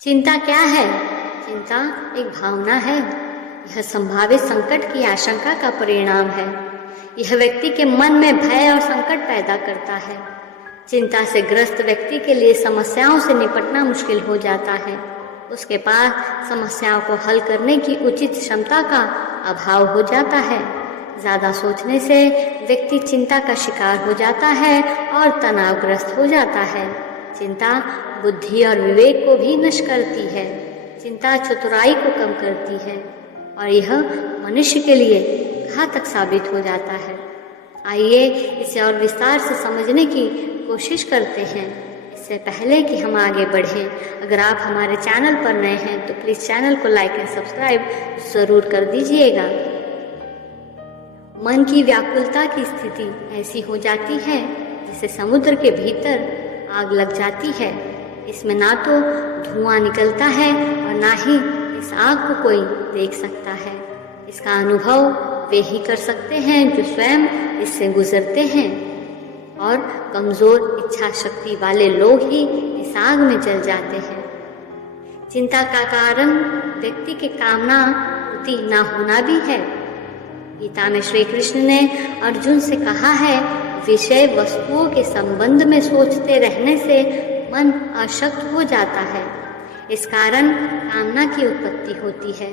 चिंता क्या है? चिंता एक भावना है। यह संभावित संकट की आशंका का परिणाम है। यह व्यक्ति के मन में भय और संकट पैदा करता है। चिंता से ग्रस्त व्यक्ति के लिए समस्याओं से निपटना मुश्किल हो जाता है। उसके पास समस्याओं को हल करने की उचित क्षमता का अभाव हो जाता है। ज़्यादा सोचने से व्यक्ति चिंता का शिकार हो जाता है और तनावग्रस्त हो जाता है। चिंता बुद्धि और विवेक को भी नष्ट करती है। चिंता चतुराई को कम करती है और यह मनुष्य के लिए घातक साबित हो जाता है। आइए इसे और विस्तार से समझने की कोशिश करते हैं। इससे पहले कि हम आगे बढ़ें, अगर आप हमारे चैनल पर नए हैं तो प्लीज़ चैनल को लाइक एंड सब्सक्राइब ज़रूर कर दीजिएगा। मन की व्याकुलता की स्थिति ऐसी हो जाती है जैसे समुद्र के भीतर आग लग जाती है। इसमें ना तो धुआं निकलता है और ना ही इस आग को कोई देख सकता है। इसका अनुभव वे ही कर सकते हैं जो स्वयं इससे गुजरते हैं, और कमज़ोर इच्छा शक्ति वाले लोग ही इस आग में जल जाते हैं। चिंता का कारण व्यक्ति के कामना पूर्ति ना होना भी है। गीता में श्री कृष्ण ने अर्जुन से कहा है, विषय वस्तुओं के संबंध में सोचते रहने से मन अशक्त हो जाता है। इस कारण कामना की उत्पत्ति होती है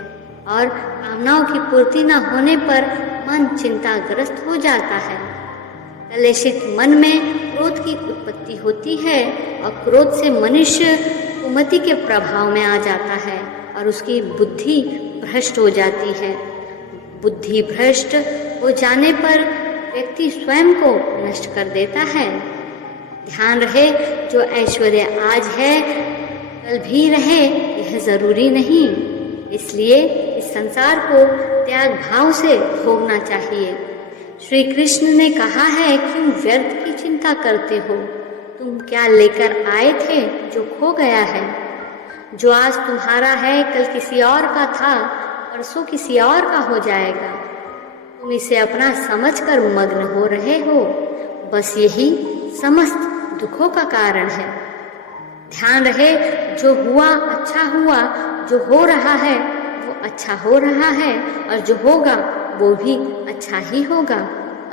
और कामनाओं की पूर्ति न होने पर मन चिंताग्रस्त हो जाता है। कलेशित मन में क्रोध की उत्पत्ति होती है और क्रोध से मनुष्य कुमति के प्रभाव में आ जाता है और उसकी बुद्धि भ्रष्ट हो जाती है। बुद्धि भ्रष्ट हो जाने पर व्यक्ति स्वयं को नष्ट कर देता है। ध्यान रहे, जो ऐश्वर्य आज है कल भी रहे यह जरूरी नहीं। इसलिए इस संसार को त्याग भाव से भोगना चाहिए। श्री कृष्ण ने कहा है, क्यों व्यर्थ की चिंता करते हो? तुम क्या लेकर आए थे जो खो गया है? जो आज तुम्हारा है कल किसी और का था, परसों किसी और का हो जाएगा। तुम इसे अपना समझकर मग्न हो रहे हो। बस यही समस्त दुखों का कारण है। ध्यान रहे, जो हुआ अच्छा हुआ, जो हो रहा है वो अच्छा हो रहा है और जो होगा वो भी अच्छा ही होगा।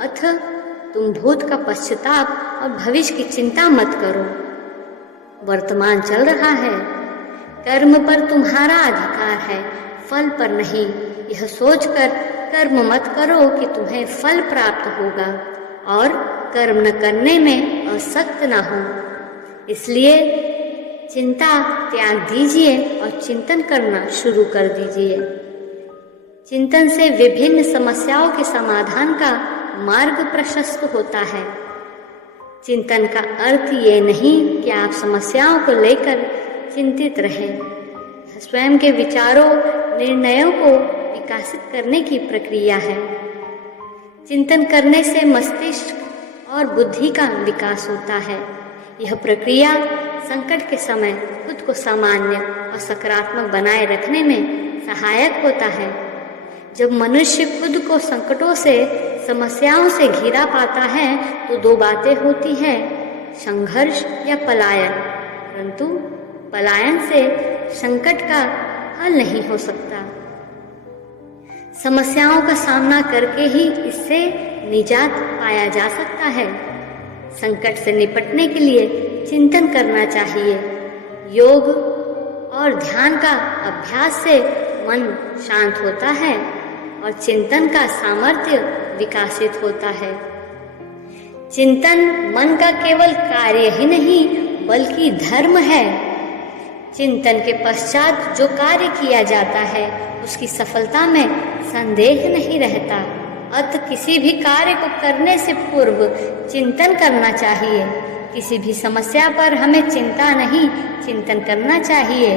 अथ तुम भूत का पश्चाताप और भविष्य की चिंता मत करो। वर्तमान चल रहा है। कर्म पर तुम्हारा अधिकार है, फल पर नहीं। यह सोचकर कर्म मत करो कि तुम्हें फल प्राप्त होगा और कर्म न करने में असक्त न हो। इसलिए चिंता त्याग दीजिए और चिंतन करना शुरू कर दीजिए। चिंतन से विभिन्न समस्याओं के समाधान का मार्ग प्रशस्त होता है। चिंतन का अर्थ ये नहीं कि आप समस्याओं को लेकर चिंतित रहें। स्वयं के विचारों निर्णयों को विकसित करने की प्रक्रिया है। चिंतन करने से मस्तिष्क और बुद्धि का विकास होता है। यह प्रक्रिया संकट के समय खुद को सामान्य और सकारात्मक बनाए रखने में सहायक होता है। जब मनुष्य खुद को संकटों से, समस्याओं से घिरा पाता है तो दो बातें होती हैं, संघर्ष या पलायन। परंतु पलायन से संकट का हल नहीं हो सकता। समस्याओं का सामना करके ही इससे निजात पाया जा सकता है। संकट से निपटने के लिए चिंतन करना चाहिए। योग और ध्यान का अभ्यास से मन शांत होता है और चिंतन का सामर्थ्य विकसित होता है। चिंतन मन का केवल कार्य ही नहीं बल्कि धर्म है। चिंतन के पश्चात जो कार्य किया जाता है उसकी सफलता में संदेह नहीं रहता। अतः किसी भी कार्य को करने से पूर्व चिंतन करना चाहिए। किसी भी समस्या पर हमें चिंता नहीं, चिंतन करना चाहिए।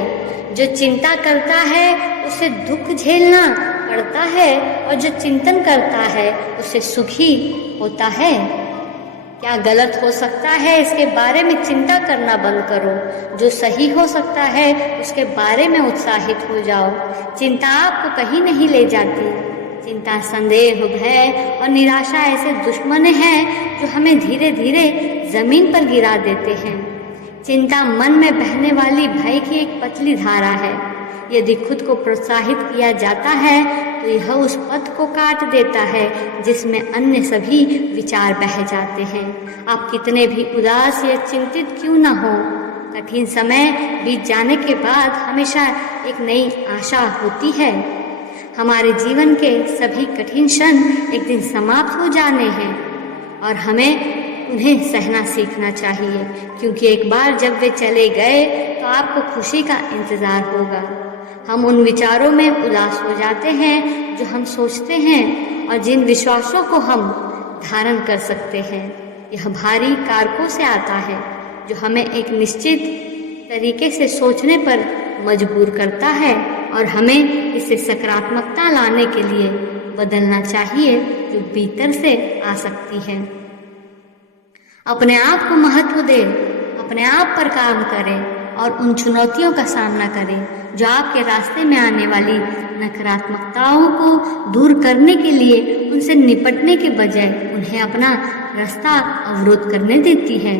जो चिंता करता है उसे दुख झेलना पड़ता है और जो चिंतन करता है उसे सुखी होता है। क्या गलत हो सकता है इसके बारे में चिंता करना बंद करो। जो सही हो सकता है उसके बारे में उत्साहित हो जाओ। चिंता आपको कहीं नहीं ले जाती। चिंता, संदेह, भय और निराशा ऐसे दुश्मन हैं जो हमें धीरे धीरे जमीन पर गिरा देते हैं। चिंता मन में बहने वाली भय की एक पतली धारा है। यदि खुद को प्रोत्साहित किया जाता है तो यह उस पथ को काट देता है जिसमें अन्य सभी विचार बह जाते हैं। आप कितने भी उदास या चिंतित क्यों न हो, कठिन समय बीत जाने के बाद हमेशा एक नई आशा होती है। हमारे जीवन के सभी कठिन क्षण एक दिन समाप्त हो जाने हैं और हमें उन्हें सहना सीखना चाहिए, क्योंकि एक बार जब वे चले गए तो आपको खुशी का इंतज़ार होगा। हम उन विचारों में उदास हो जाते हैं जो हम सोचते हैं और जिन विश्वासों को हम धारण कर सकते हैं। यह भारी कारकों से आता है जो हमें एक निश्चित तरीके से सोचने पर मजबूर करता है और हमें इसे सकारात्मकता लाने के लिए बदलना चाहिए जो भीतर से आ सकती है। अपने आप को महत्व दें, अपने आप पर काम करें और उन चुनौतियों का सामना करें जो आपके रास्ते में आने वाली नकारात्मकताओं को दूर करने के लिए उनसे निपटने के बजाय उन्हें अपना रास्ता अवरोध करने देती है।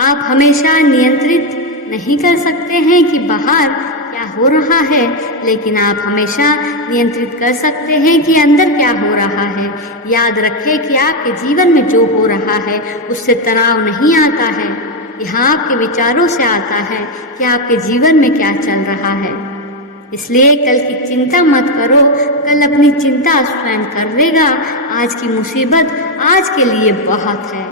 आप हमेशा नियंत्रित नहीं कर सकते हैं कि बाहर क्या हो रहा है, लेकिन आप हमेशा नियंत्रित कर सकते हैं कि अंदर क्या हो रहा है। याद रखें कि आपके जीवन में जो हो रहा है उससे तनाव नहीं आता है, यह आपके विचारों से आता है कि आपके जीवन में क्या चल रहा है। इसलिए कल की चिंता मत करो, कल अपनी चिंता स्वयं कर लेगा। आज की मुसीबत आज के लिए बहुत है।